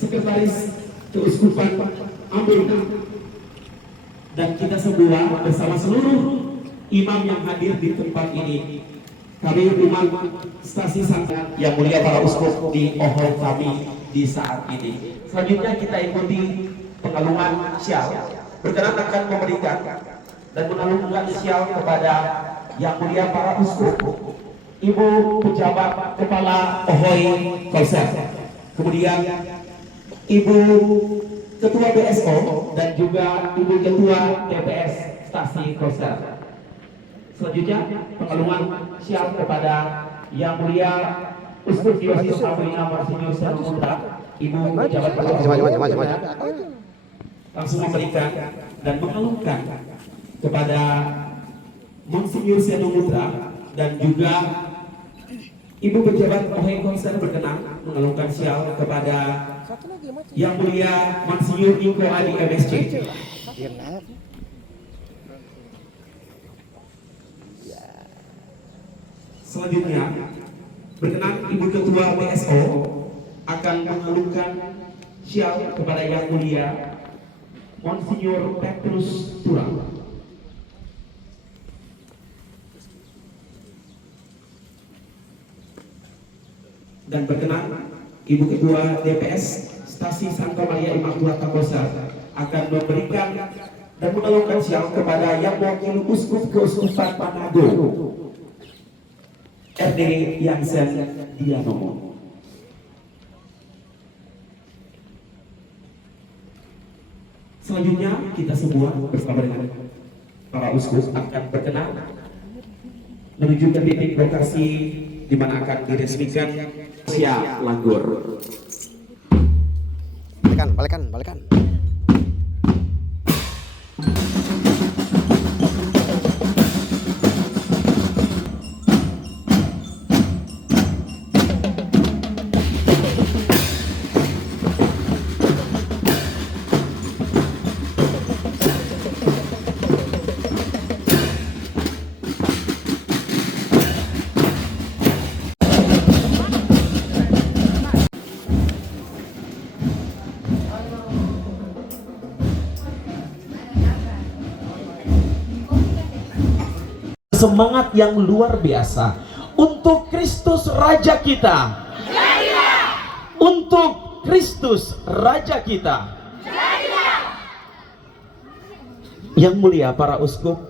Sekretaris Keuskupan Amerika, dan kita semua bersama seluruh imam yang hadir di tempat ini, kami umat stasi Sangkan yang mulia para uskup di ohor kami di saat ini. Selanjutnya kita ikuti pengalungan syal. Berkenan akan memberikan dan mengalungkan syal kepada yang mulia para uskup, Ibu Pejabat Kepala Ohoi Kolsel, kemudian Ibu Ketua BSO dan juga Ibu Ketua DPS Stasi Kolsel. Selanjutnya pengalungan syal kepada yang mulia Uskup Diosis Abuina Marsinyo Sanutra, Ibu Pejabat Kepala langsung memberikan dan mengalungkan kepada Monsinyur Sanutra dan juga Ibu Pejabat Ohoi Kolsel berkenan mengalungkan syal kepada yang mulia Monsinyur Inko Adi MSC. Selanjutnya berkenan Ibu Ketua BSO akan mengalungkan syal kepada yang mulia Monsinyur Petrus Turang. Dan berkenan Ibu Ketua DPS Stasi Santa Maria Immaculata Kolsel akan memberikan dan mengalungkan syal kepada yang wakil Uskup Keuskupan Manado, RD Yansen Dianomo. Selanjutnya kita semua bersama dengan para uskup akan berkenan menuju ke titik lokasi di mana akan diresmikan Syah Langgur. Balikan. Semangat yang luar biasa untuk Kristus Raja kita. Jadilah. Untuk Kristus Raja kita. Jadilah. Yang mulia para uskup,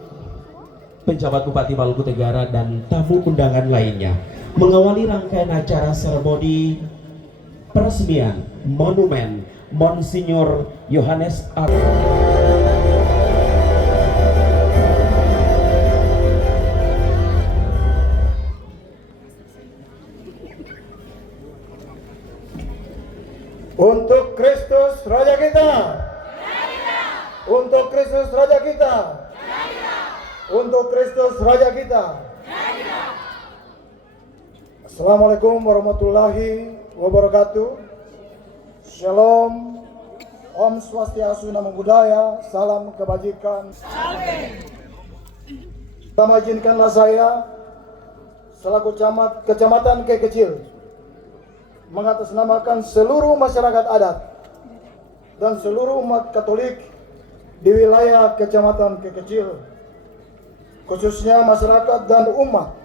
penjabat Bupati Maluku Tenggara dan tamu undangan lainnya, mengawali rangkaian acara seremoni peresmian monumen Monsinyur Yohanes Untuk Kristus Raja kita. Untuk Kristus Raja kita. Untuk Kristus Raja kita. Assalamualaikum warahmatullahi wabarakatuh. Shalom. Om Swastiastu, Namo Buddhaya. Salam kebajikan. Pertama izinkanlah saya selaku Kecamatan Kek Kecil mengatasnamakan seluruh masyarakat adat dan seluruh umat Katolik di wilayah Kecamatan Kek Kecil, khususnya masyarakat dan umat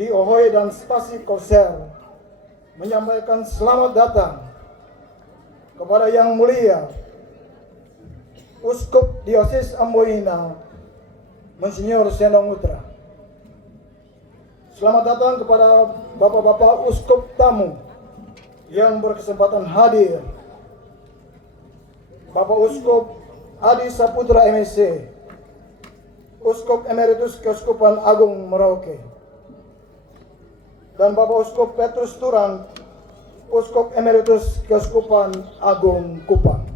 di Ohoy dan Stasi Koser, menyampaikan selamat datang kepada Yang Mulia Uskup Diosis Amboina Monsinyur Sendong Utra. Selamat datang kepada Bapak-bapak Uskup tamu yang berkesempatan hadir. Bapak Uskup Adi Saputra MSc, Uskup Emeritus Keuskupan Agung Merauke, dan Bapak Uskup Petrus Turang, Uskup Emeritus Keuskupan Agung Kupang.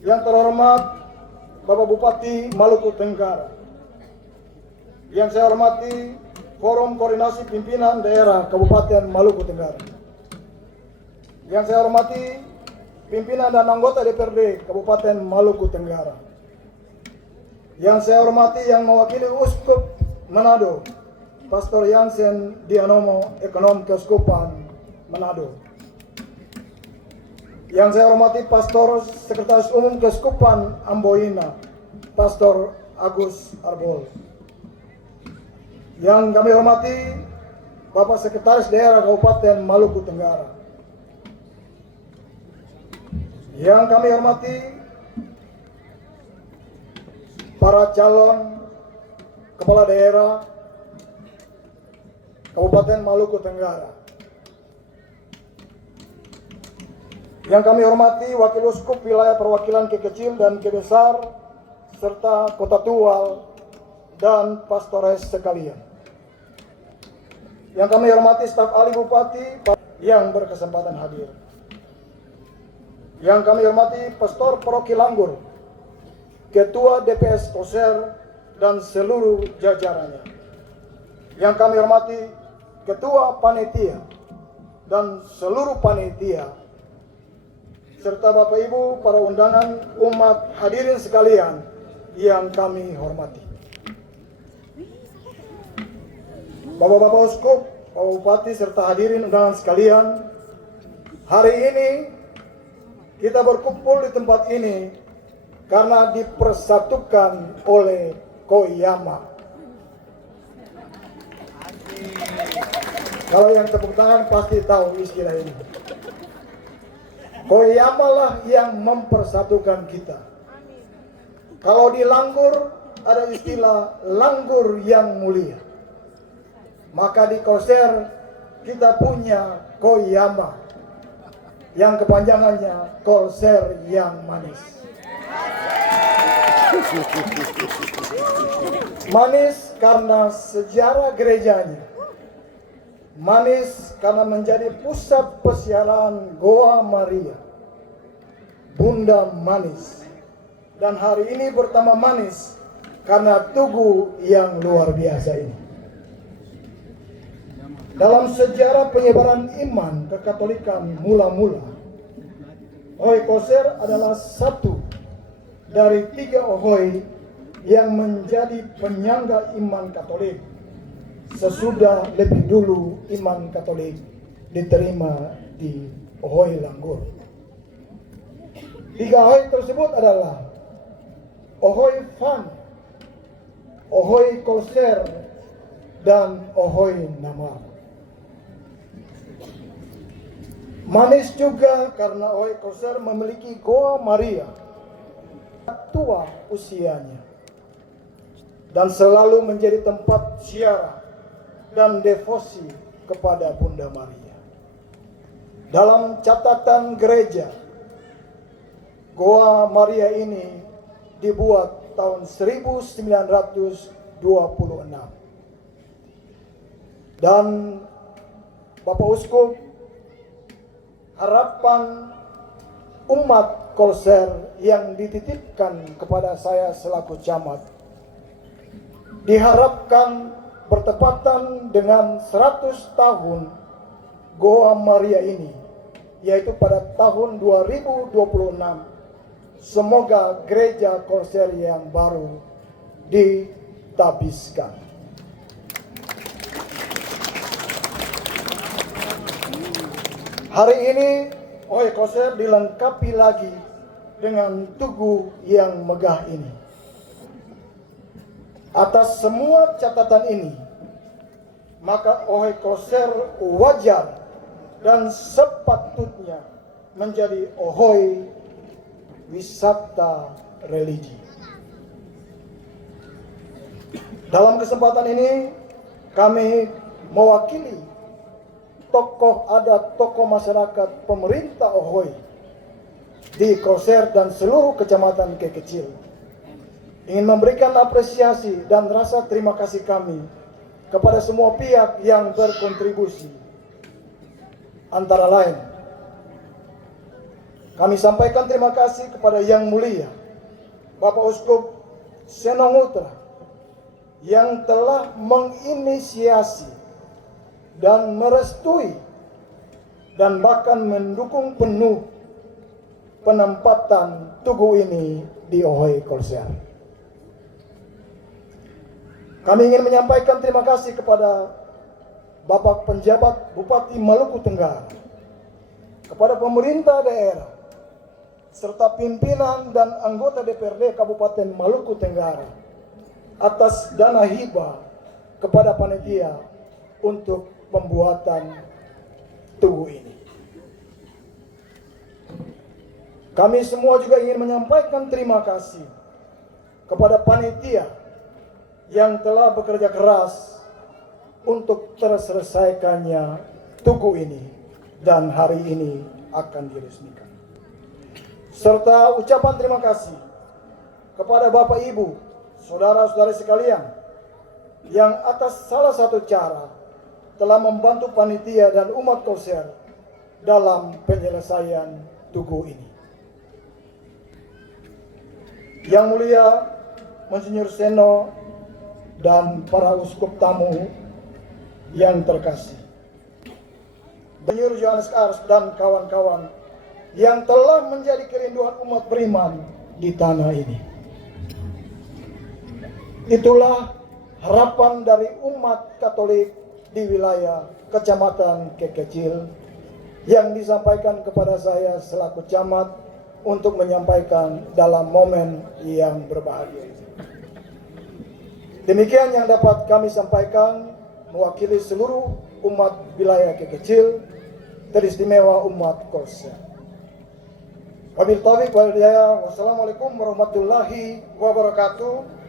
Yang terhormat Bapak Bupati Maluku Tenggara, yang saya hormati Forum Koordinasi Pimpinan Daerah Kabupaten Maluku Tenggara, yang saya hormati pimpinan dan anggota DPRD Kabupaten Maluku Tenggara, yang saya hormati yang mewakili Uskup Manado, Pastor Yansen Dianomo, Ekonom Keuskupan Manado, yang saya hormati Pastor Sekretaris Umum Keuskupan Amboina, Pastor Agus Arbol, yang kami hormati Bapak Sekretaris Daerah Kabupaten Maluku Tenggara, yang kami hormati para calon kepala daerah Kabupaten Maluku Tenggara, yang kami hormati Wakil Uskup Wilayah Perwakilan Kek Kecil dan Kek Besar, serta Kota Tual dan Pastores sekalian, yang kami hormati staf ahli Bupati yang berkesempatan hadir, yang kami hormati Pastor Paroki Langgur, Ketua DPS Koser dan seluruh jajarannya, yang kami hormati Ketua Panitia dan seluruh panitia, serta Bapak Ibu para undangan umat hadirin sekalian yang kami hormati. Bapak-bapak Uskup, Bapak Bupati serta hadirin undangan sekalian, hari ini kita berkumpul di tempat ini karena dipersatukan oleh Koyama. Kalau yang tepuk tangan pasti tahu istilah ini. Koyama lah yang mempersatukan kita. Kalau di Langgur ada istilah Langgur yang mulia, maka di Koser kita punya Koyama yang kepanjangannya Koser yang manis. Manis karena sejarah gerejanya, manis karena menjadi pusat persiaran Goa Maria, Bunda Manis, dan hari ini bertambah manis karena tugu yang luar biasa ini. Dalam sejarah penyebaran iman kekatolikan mula-mula, Ohoy Koser adalah satu dari 3 Ohoy yang menjadi penyangga iman Katolik sesudah lebih dulu iman Katolik diterima di Ohoy Langgur. 3 Ohoy tersebut adalah Ohoy Fan, Ohoy Koser, dan Ohoy Namar. Manis juga karena Ohoy Koser memiliki Goa Maria tua usianya dan selalu menjadi tempat ziarah dan devosi kepada Bunda Maria. Dalam catatan gereja, Goa Maria ini dibuat tahun 1926. Dan Bapak Uskup, harapan umat Kolser yang dititipkan kepada saya selaku camat diharapkan bertepatan dengan 100 tahun Goa Maria ini, yaitu pada tahun 2026. Semoga gereja Kolser yang baru ditabiskan. Hari ini OHE Kolser dilengkapi lagi dengan tugu yang megah ini. Atas semua catatan ini, maka OHE Kolser wajar dan sepatutnya menjadi OHE wisata religi. Dalam kesempatan ini, kami mewakili tokoh adat, tokoh masyarakat, pemerintah OHE di Kolser dan seluruh kecamatan Kekecil ingin memberikan apresiasi dan rasa terima kasih kami kepada semua pihak yang berkontribusi. Antara lain, kami sampaikan terima kasih kepada Yang Mulia Bapak Uskup Senongutra yang telah menginisiasi dan merestui dan bahkan mendukung penuh penempatan tugu ini di OHE Kolser. Kami ingin menyampaikan terima kasih kepada Bapak Penjabat Bupati Maluku Tenggara, kepada pemerintah daerah, serta pimpinan dan anggota DPRD Kabupaten Maluku Tenggara atas dana hibah kepada panitia untuk pembuatan tugu ini. Kami semua juga ingin menyampaikan terima kasih kepada panitia yang telah bekerja keras untuk terselesaikannya tugu ini dan hari ini akan diresmikan. Serta ucapan terima kasih kepada Bapak Ibu, saudara-saudari sekalian yang atas salah satu cara telah membantu panitia dan umat Kolser dalam penyelesaian tugu ini. Yang Mulia Monsinyur Seno dan para uskup tamu yang terkasih, Monsinyur Johannes Ars dan kawan-kawan yang telah menjadi kerinduan umat beriman di tanah ini. Itulah harapan dari umat Katolik di wilayah Kecamatan Kekecil yang disampaikan kepada saya selaku camat untuk menyampaikan dalam momen yang berbahagia. Demikian yang dapat kami sampaikan mewakili seluruh umat wilayah Kekecil, teristimewa umat Kolser. Wabil taufiq wal hidayah. Wassalamualaikum warahmatullahi wabarakatuh.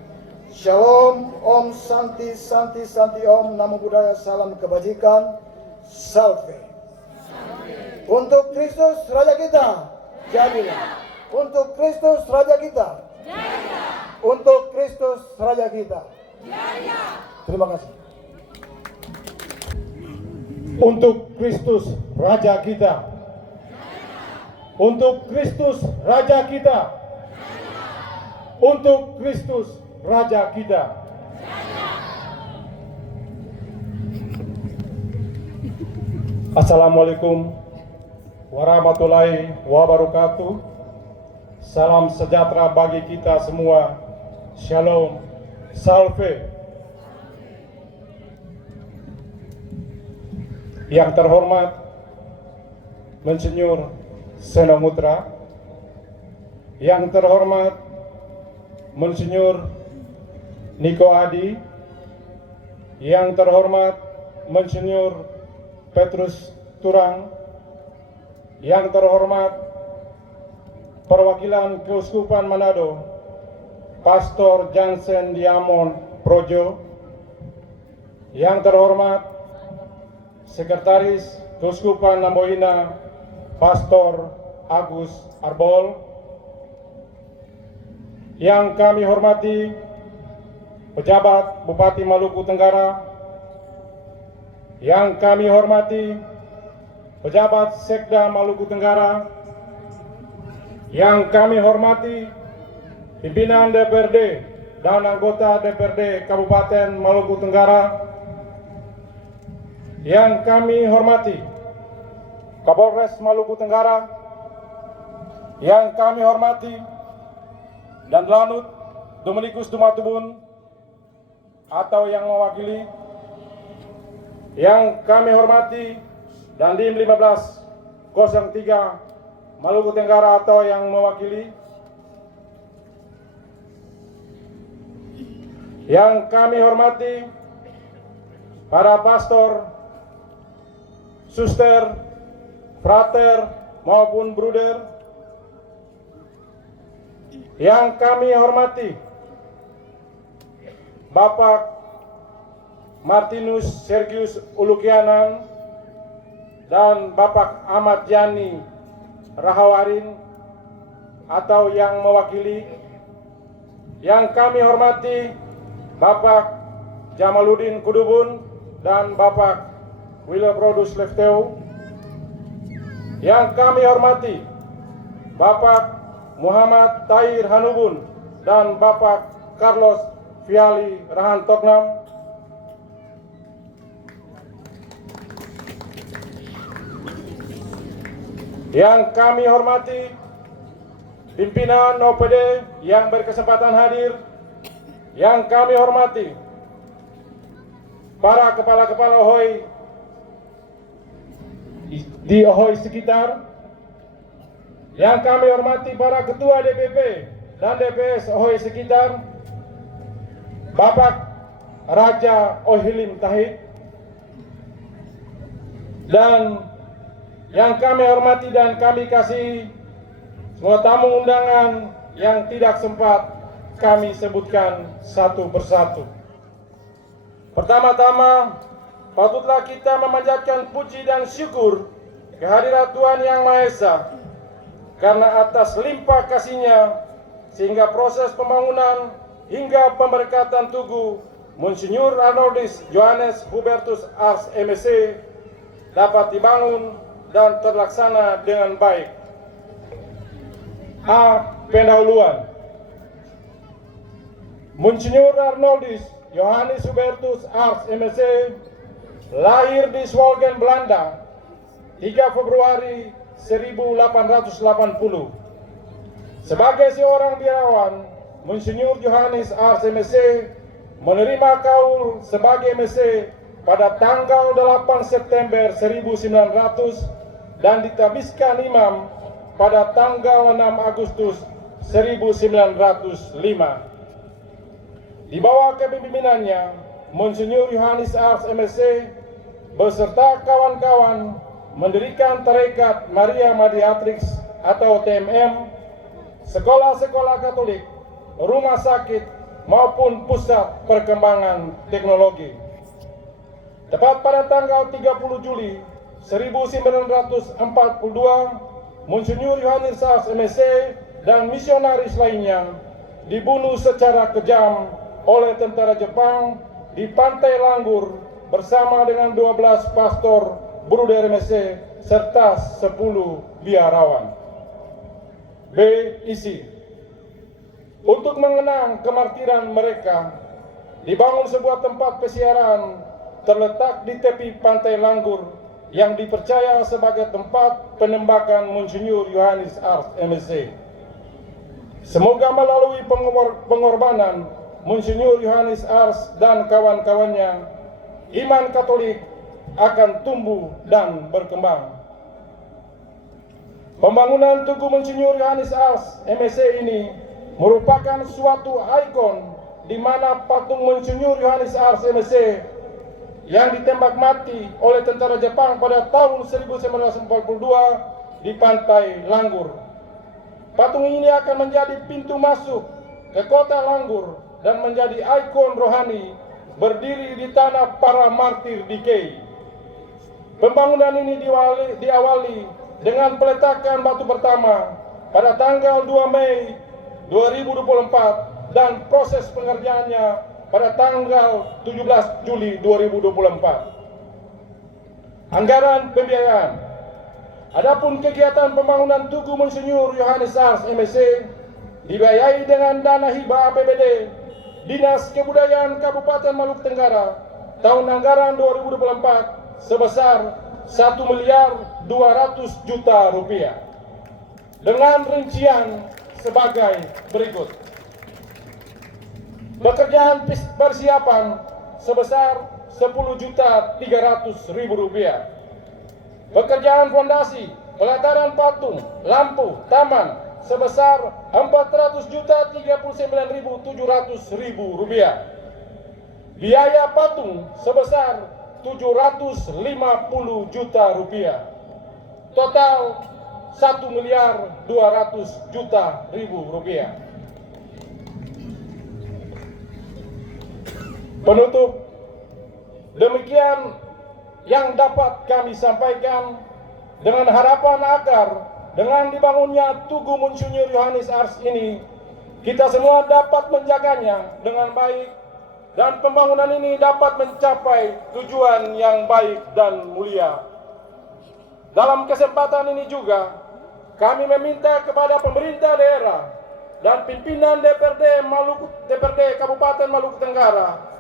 Shalom, Om Santi Santi Santi Om, Namo Buddhaya, salam kebajikan, Salve. Untuk Kristus Raja kita, jadilah. Untuk Kristus Raja kita, jadilah. Untuk Kristus Raja kita, jadilah. Terima kasih. Untuk Kristus Raja kita, untuk Kristus Raja kita, untuk Kristus Raja kita. Assalamualaikum warahmatullahi wabarakatuh. Salam sejahtera bagi kita semua. Shalom, Salve. Yang terhormat Monsinyur Senongutra, yang terhormat Monsinyur Niko Adi, yang terhormat Monsinyur Petrus Turang, yang terhormat perwakilan Keuskupan Manado, Pastor Jansen Diamond Projo, yang terhormat Sekretaris Keuskupan Namboina Pastor Agus Arbol. Yang kami hormati pejabat Bupati Maluku Tenggara, yang kami hormati pejabat Sekda Maluku Tenggara, yang kami hormati pimpinan DPRD dan anggota DPRD Kabupaten Maluku Tenggara, yang kami hormati Kapolres Maluku Tenggara, yang kami hormati dan Lanut Dominikus Dumatubun atau yang mewakili, yang kami hormati Dandim 1503 Maluku Tenggara atau yang mewakili, yang kami hormati para pastor, suster, frater maupun bruder, yang kami hormati Bapak Martinus Sergius Ulukianan dan Bapak Ahmad Yani Rahawarin atau yang mewakili, yang kami hormati Bapak Jamaluddin Kudubun dan Bapak William Lefteu, yang kami hormati Bapak Muhammad Tahir Hanubun dan Bapak Carlos Fiali Rahantoknam, yang kami hormati pimpinan OPD yang berkesempatan hadir, yang kami hormati para kepala-kepala OHOI di OHOI sekitar, yang kami hormati para ketua DPP dan DPS OHOI sekitar, Bapak Raja Ohilim Tahid, dan yang kami hormati dan kami kasih semua tamu undangan yang tidak sempat kami sebutkan satu persatu. Pertama-tama, patutlah kita memanjatkan puji dan syukur kehadirat Tuhan Yang Maha Esa, karena atas limpah kasih-Nya sehingga proses pembangunan hingga pemberkatan Tugu Monsinyur Arnoldus Johannes Hubertus Ars MSc dapat dibangun dan terlaksana dengan baik. A. Pendahuluan. Monsinyur Arnoldus Johannes Hubertus Ars MSc lahir di Zwolle, Belanda 3 Februari 1880. Sebagai seorang biarawan, Monsinyur Johannes Ars MSc menerima kaul sebagai MSc pada tanggal 8 September 1900 dan ditabiskan imam pada tanggal 6 Agustus 1905. Di bawah kepemimpinannya, Monsinyur Johannes Ars MSc beserta kawan-kawan mendirikan Tarekat Maria Mediatrix atau TMM, sekolah-sekolah Katolik, rumah sakit maupun pusat perkembangan teknologi. Tepat pada tanggal 30 Juli 1942, Monsinyur Johannes Ars MSc dan misionaris lainnya dibunuh secara kejam oleh tentara Jepang di Pantai Langgur bersama dengan 12 pastor Bruder MSc serta 10 biarawan. B. Isi. Untuk mengenang kemartiran mereka, dibangun sebuah tempat pesiaran terletak di tepi Pantai Langgur yang dipercaya sebagai tempat penembakan Monsinyur Johannes Ars MSc. Semoga melalui pengorbanan Monsinyur Johannes Ars dan kawan-kawannya, iman Katolik akan tumbuh dan berkembang. Pembangunan Tugu Monsinyur Johannes Ars MSc ini merupakan suatu ikon di mana patung Monsinyur Johannes Ars MSc yang ditembak mati oleh tentara Jepang pada tahun 1942 di Pantai Langgur. Patung ini akan menjadi pintu masuk ke kota Langgur dan menjadi ikon rohani berdiri di tanah para martir di Kei. Pembangunan ini diawali dengan peletakan batu pertama pada tanggal 2 Mei 2024 dan proses pengerjaannya pada tanggal 17 Juli 2024. Anggaran pembiayaan. Adapun kegiatan pembangunan Tugu Monsinyor Yohanes Ars MSc dibiayai dengan dana hibah APBD Dinas Kebudayaan Kabupaten Maluku Tenggara tahun anggaran 2024 sebesar 1.200.000.000 rupiah dengan rincian sebagai berikut. Pekerjaan persiapan sebesar 10.300.000 rupiah. Pekerjaan fondasi, pelataran patung, lampu, taman sebesar 400.039.700.000 rupiah. Biaya patung sebesar 750 juta rupiah. Total 1.200.000.000 rupiah. Penutup. Demikian yang dapat kami sampaikan dengan harapan agar dengan dibangunnya Tugu Monsinyor Yohanes Ars ini kita semua dapat menjaganya dengan baik dan pembangunan ini dapat mencapai tujuan yang baik dan mulia. Dalam kesempatan ini juga kami meminta kepada pemerintah daerah dan pimpinan DPRD Kabupaten Maluku Tenggara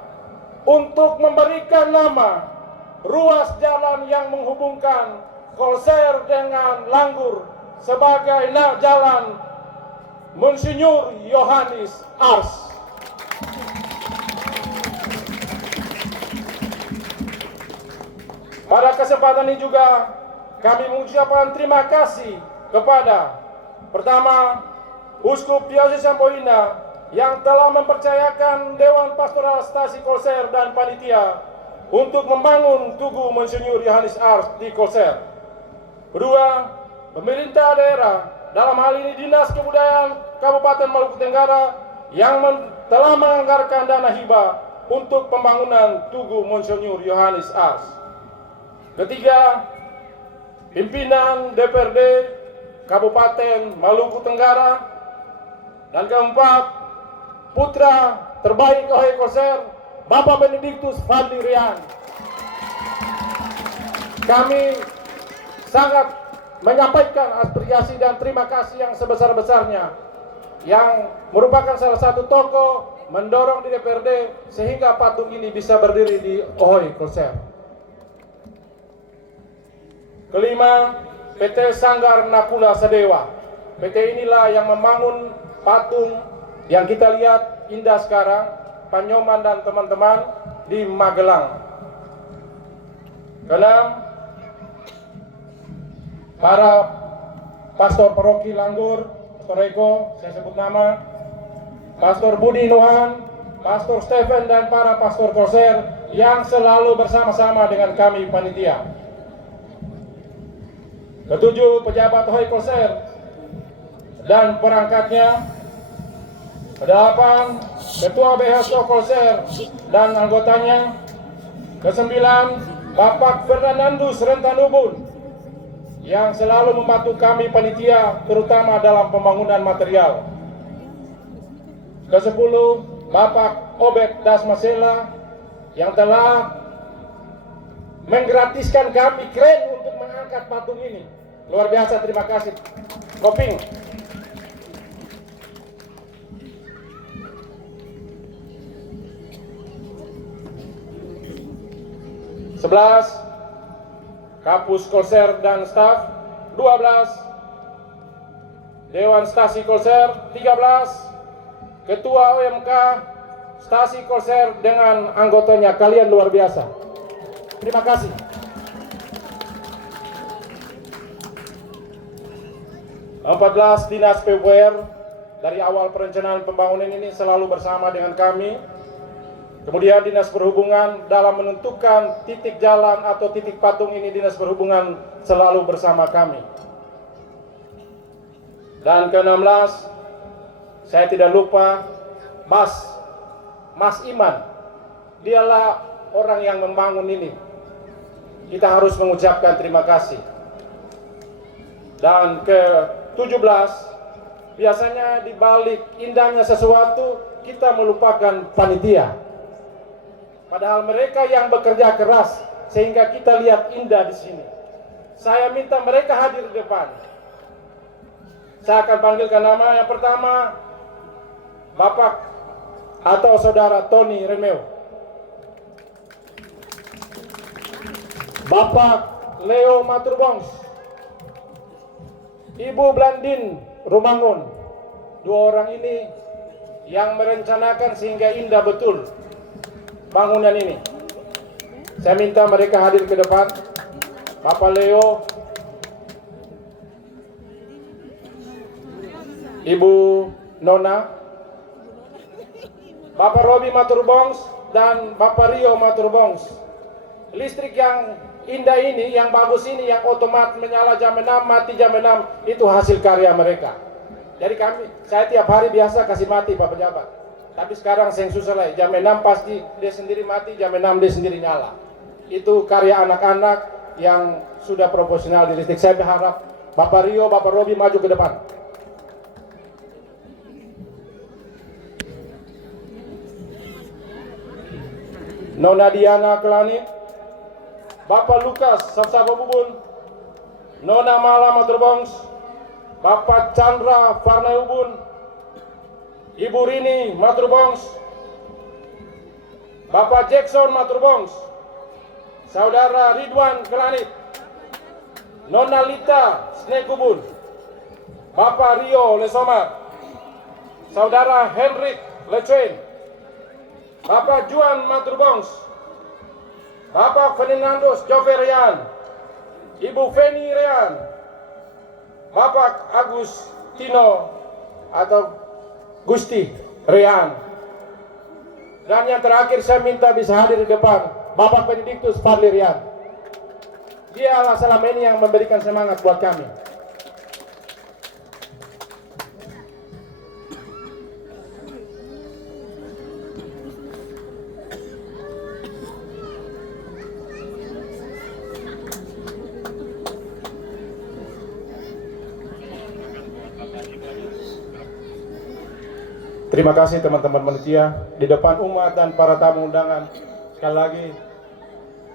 untuk memberikan nama ruas jalan yang menghubungkan Kolser dengan Langgur sebagai jalan Monsinyor Yohanes Ars. Pada kesempatan ini juga kami mengucapkan terima kasih kepada pertama Uskup Diocese Samboina yang telah mempercayakan Dewan Pastoral Stasi Kolser dan panitia untuk membangun Tugu Monsinyor Yohanes Ars di Kolser. Kedua, pemerintah daerah, dalam hal ini Dinas Kebudayaan Kabupaten Maluku Tenggara yang telah menganggarkan dana hibah untuk pembangunan Tugu Monsinyor Yohanes Ars. Ketiga, pimpinan DPRD Kabupaten Maluku Tenggara. Dan keempat, putra terbaik OHI Kolser, Bapak Benediktus Fadli Rian. Kami sangat menyampaikan apresiasi dan terima kasih yang sebesar-besarnya yang merupakan salah satu tokoh mendorong di DPRD sehingga patung ini bisa berdiri di OHI Kolser. Kelima, PT Sanggar Nakula Sadewa. PT inilah yang membangun patung yang kita lihat indah sekarang, Pak Nyoman dan teman-teman di Magelang. Keenam, para Pastor Paroki Langgur, Pastor Eko, saya sebut nama, Pastor Budi Nuhan, Pastor Stephen dan para Pastor Kolser yang selalu bersama-sama dengan kami panitia. Ketujuh, pejabat OHI Kolser dan perangkatnya. Kedelapan, Ketua BHSO Kolser dan anggotanya. Kesembilan, Bapak Fernandus Rentanubun yang selalu membantu kami panitia terutama dalam pembangunan material. Kesepuluh, Bapak Obed Dasmasela yang telah menggratiskan kami kren untuk mengangkat patung ini. Luar biasa, terima kasih. Koping. 11, Kapus Kolser dan staf. 12, Dewan Stasi Kolser. 13, Ketua OMK Stasi Kolser dengan anggotanya. Kalian luar biasa. Terima kasih. Empat, Dinas PUPR dari awal perencanaan pembangunan ini selalu bersama dengan kami. Kemudian Dinas Perhubungan dalam menentukan titik jalan atau titik patung ini, Dinas Perhubungan selalu bersama kami. Dan ke-16, saya tidak lupa Mas Iman. Dialah orang yang membangun ini. Kita harus mengucapkan terima kasih. Dan ke-17, biasanya di balik indahnya sesuatu kita melupakan panitia. Padahal mereka yang bekerja keras sehingga kita lihat indah di sini. Saya minta mereka hadir di depan. Saya akan panggilkan nama. Yang pertama, Bapak atau Saudara Tony Remeu. Bapak Leo Maturbongs, Ibu Blandin Rumangun. Dua orang ini yang merencanakan sehingga indah betul bangunan ini. Saya minta mereka hadir ke depan. Bapak Leo, Ibu Nona, Bapak Robi Maturbongs, dan Bapak Rio Maturbongs. Listrik yang indah ini, yang bagus ini, yang otomatis menyala jam 6, mati jam 6, itu hasil karya mereka. Jadi saya tiap hari biasa kasih mati Pak Pejabat. Tapi sekarang saya susah lah, jam 6 pasti dia sendiri mati, jam 6 dia sendiri nyala. Itu karya anak-anak yang sudah profesional di listrik. Saya berharap Bapak Rio, Bapak Robi maju ke depan. Nona Diana Kelani, Bapak Lukas Sapsapa Bubun, Nona Mala Maturbongs, Bapak Chandra Farna Ubun, Ibu Rini Maturbongs, Bapak Jackson Maturbongs, Saudara Ridwan Kelanit, Nona Lita Snekubun, Bapak Rio Lesomar, Saudara Henrik Lecuen, Bapak Juan Maturbongs, Bapak Fernandos Jove Rian, Ibu Feni Rian, Bapak Agus Tino atau Gusti Rian. Dan yang terakhir saya minta bisa hadir di depan Bapak Benediktus Fadli Rian. Dialah selama ini yang memberikan semangat buat kami. Terima kasih teman-teman panitia, di depan umat dan para tamu undangan. Sekali lagi,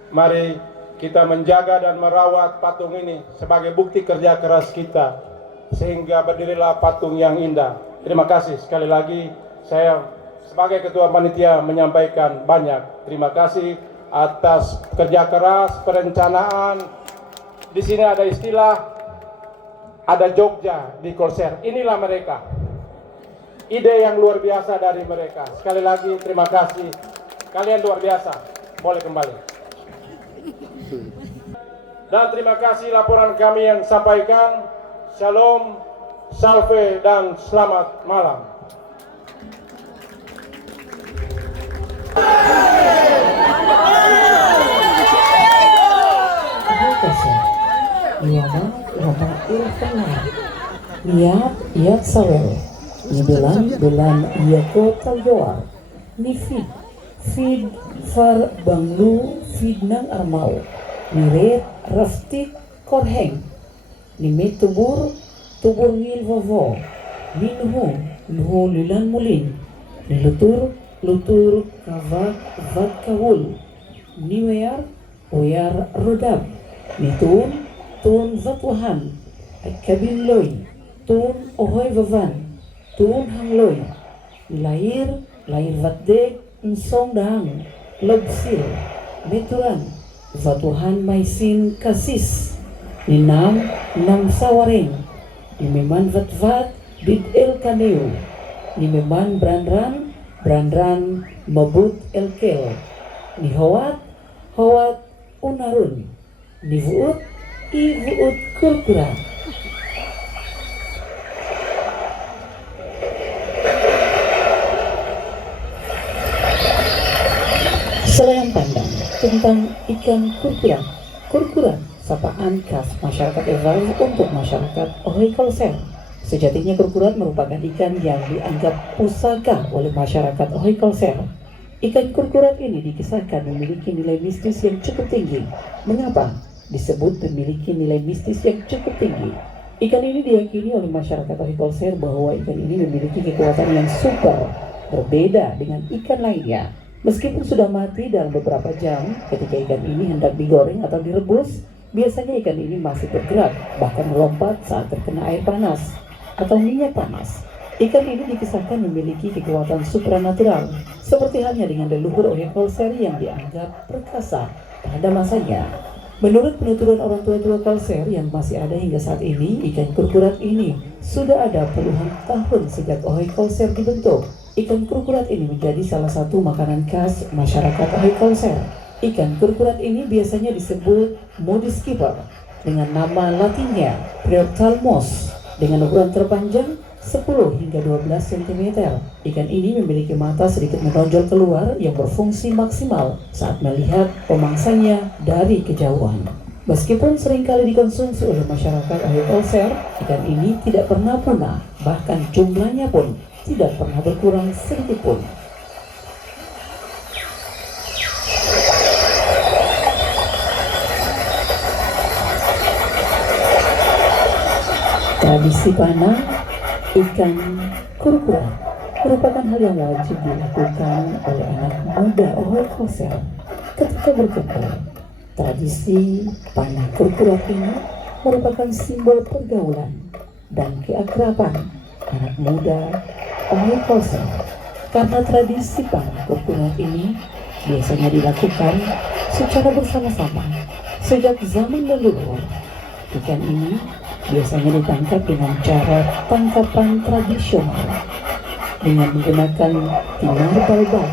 mari kita menjaga dan merawat patung ini sebagai bukti kerja keras kita, sehingga berdirilah patung yang indah. Terima kasih sekali lagi. Saya sebagai ketua panitia menyampaikan banyak terima kasih atas kerja keras, perencanaan. Di sini ada istilah, ada Jogja di Kolser. Inilah mereka. Ide yang luar biasa dari mereka. Sekali lagi terima kasih. Kalian luar biasa. Boleh kembali. Dan terima kasih laporan kami yang sampaikan. Shalom, salve, dan selamat malam. Niat sawel. Bulan Yako Taljoa ni feed far banglu feed nang armau ni red raftik korheng ni tubur ngil vavo ni nuhu lulan mulin ni lutur kavak vat kawul ni oyar rodab ni tun vatuhan kabin loy tun ohoy vavan Tuon hangloy, lahir vatdek nsong dahang, lagsil, meturan, vatuhan maisin kasis, ninam sawareng, nimeman vatvat bid el kaneo, nimeman brandran mabut el kel, ni hawat unarun, ni vuut kulkura. Selayan pandang tentang ikan kurkuran, sapaan khas masyarakat Evaru untuk masyarakat Ohoi Kolser. Sejatinya kurkuran merupakan ikan yang dianggap pusaka oleh masyarakat Ohoi Kolser. Ikan kurkuran ini dikisahkan memiliki nilai mistis yang cukup tinggi. Mengapa disebut memiliki nilai mistis yang cukup tinggi? Ikan ini diyakini oleh masyarakat Ohe Kolser bahwa ikan ini memiliki kekuatan yang super, berbeda dengan ikan lainnya. Meskipun sudah mati dalam beberapa jam, ketika ikan ini hendak digoreng atau direbus, biasanya ikan ini masih bergerak, bahkan melompat saat terkena air panas atau minyak panas. Ikan ini dikisahkan memiliki kekuatan supranatural, seperti halnya dengan leluhur Ohe Kolser yang dianggap perkasa pada masanya. Menurut penuturan orang tua-tua Kolser yang masih ada hingga saat ini, ikan kurkurat ini sudah ada puluhan tahun sejak Ohe Kolser dibentuk. Ikan kurkurat ini menjadi salah satu makanan khas masyarakat Ohe Kolser. Ikan kurkurat ini biasanya disebut Muddy Skipper dengan nama latinnya Priortalmos dengan ukuran terpanjang 10 hingga 12 cm. Ikan ini memiliki mata sedikit menonjol keluar yang berfungsi maksimal saat melihat pemangsanya dari kejauhan. Meskipun seringkali dikonsumsi oleh masyarakat Ohe Kolser, ikan ini tidak pernah punah, bahkan jumlahnya pun tidak pernah berkurang sedikit pun. Tradisi panah ikan kurkurat merupakan hal yang wajib dilakukan oleh anak muda Ohe Kolser ketika berkumpul. Tradisi panah kurkurat ini merupakan simbol pergaulan dan keakraban anak muda Ohe Kolser. Karena tradisi panah kurkurat ini biasanya dilakukan secara bersama-sama sejak zaman leluhur. Ikan ini biasanya ditangkap dengan cara tangkapan tradisional dengan menggunakan tinar balbal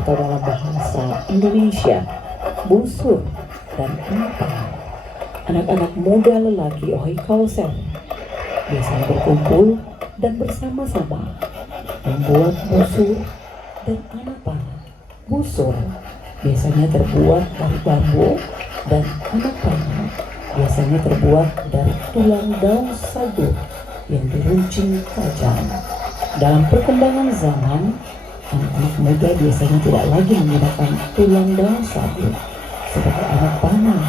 atau dalam bahasa Indonesia busur dan empang. Anak-anak muda lelaki Ohe Kolser biasanya berkumpul dan bersama-sama membuat busur dan anak panah. Busur biasanya terbuat dari bambu dan anak panah biasanya terbuat dari tulang daun sagu yang diruncing tajam. Dalam perkembangan zaman, anak-anak muda biasanya tidak lagi menggunakan tulang daun sagu sebagai anak panah,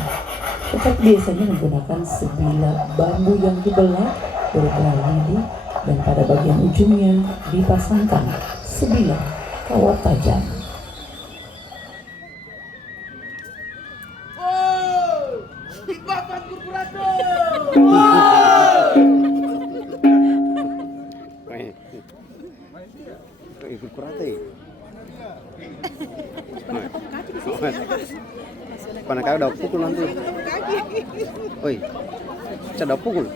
tetapi biasanya menggunakan sebilah bambu yang dibelah berupa lidi dan pada bagian ujungnya dipasangkan sebilah kawat tajam. Ikut kurate. Pana kau dah pukul nanti. Oi, saya dah pukul.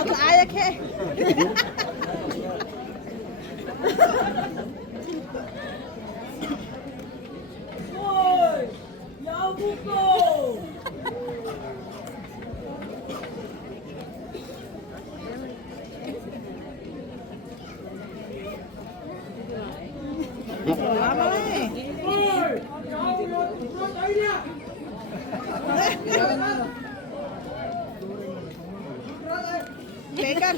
Aku ayak he. Pekan.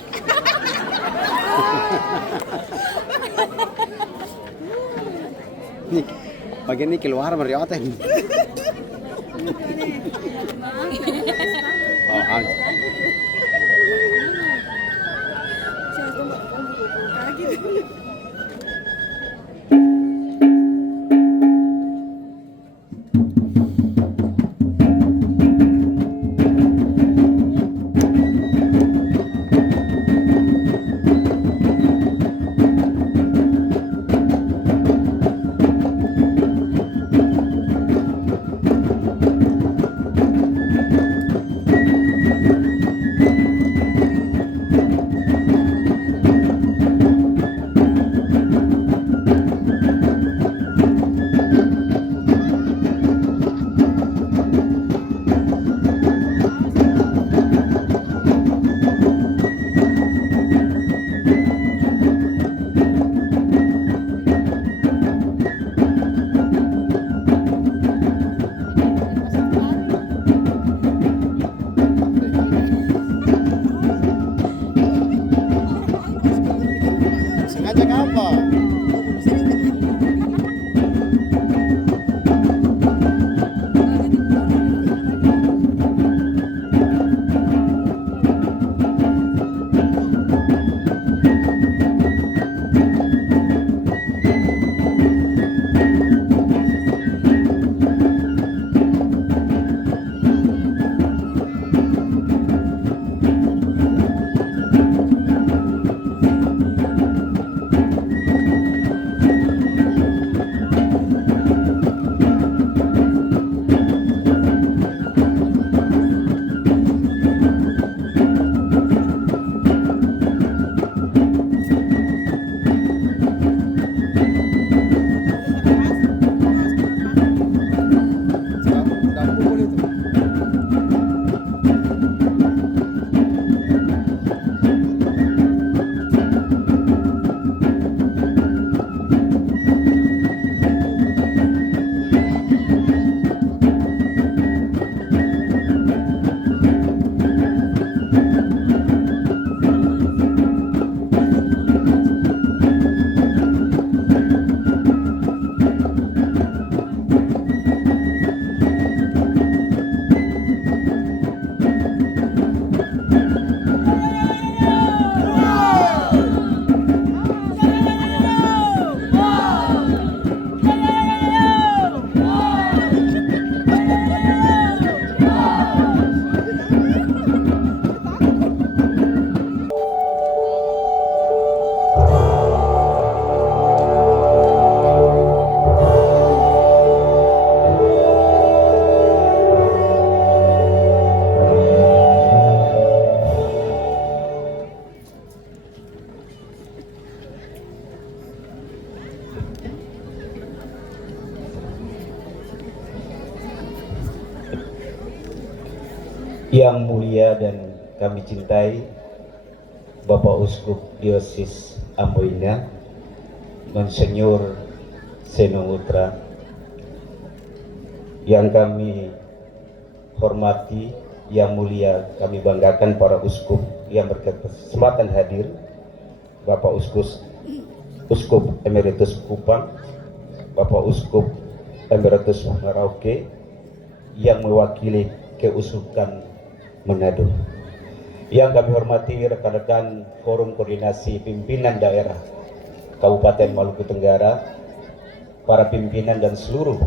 Nih, bagian ini keluar meriota ini. Oh, Yang mulia dan kami cintai Bapak Uskup Diosis Amboina, Monsenyor Seno Ngutra, yang kami hormati, yang mulia kami banggakan para uskup yang berkesempatan hadir, Bapak Uskup Emeritus Kupang, Bapak Uskup Emeritus Merauke yang mewakili keuskupan Manado, yang kami hormati rekan-rekan Forum Koordinasi Pimpinan Daerah Kabupaten Maluku Tenggara, para pimpinan dan seluruh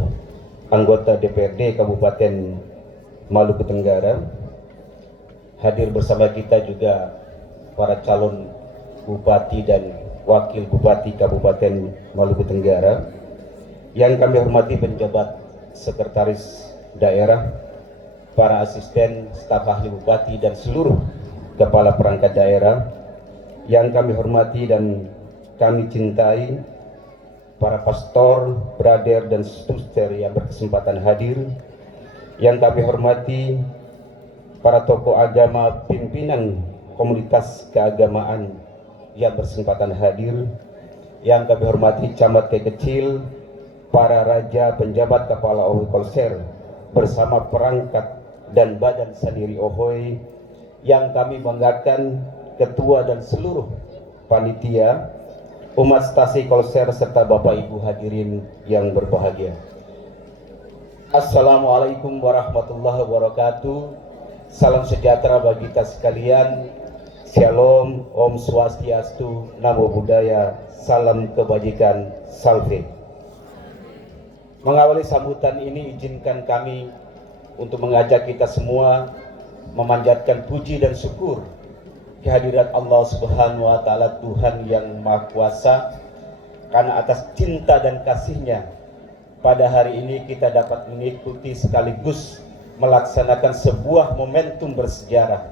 anggota DPRD Kabupaten Maluku Tenggara. Hadir bersama kita juga para calon bupati dan wakil bupati Kabupaten Maluku Tenggara, yang kami hormati penjabat sekretaris daerah, para asisten staf ahli bupati dan seluruh kepala perangkat daerah yang kami hormati dan kami cintai, para pastor, brother dan suster yang berkesempatan hadir, yang kami hormati para tokoh agama, pimpinan komunitas keagamaan yang berkesempatan hadir, yang kami hormati camat kecil, para raja, penjabat, kepala OHOI Kolser bersama perangkat dan badan sendiri OHOI, yang kami banggakan ketua dan seluruh panitia, umat stasi Kolser serta Bapak Ibu hadirin yang berbahagia. Assalamualaikum warahmatullahi wabarakatuh. Salam sejahtera bagi kita sekalian. Shalom, Om Swastiastu, Namo Buddhaya, salam kebajikan, salve. Mengawali sambutan ini, izinkan kami untuk mengajak kita semua memanjatkan puji dan syukur kehadirat Allah Subhanahu wa Ta'ala, Tuhan yang Maha Kuasa, karena atas cinta dan kasih-Nya pada hari ini kita dapat mengikuti sekaligus melaksanakan sebuah momentum bersejarah,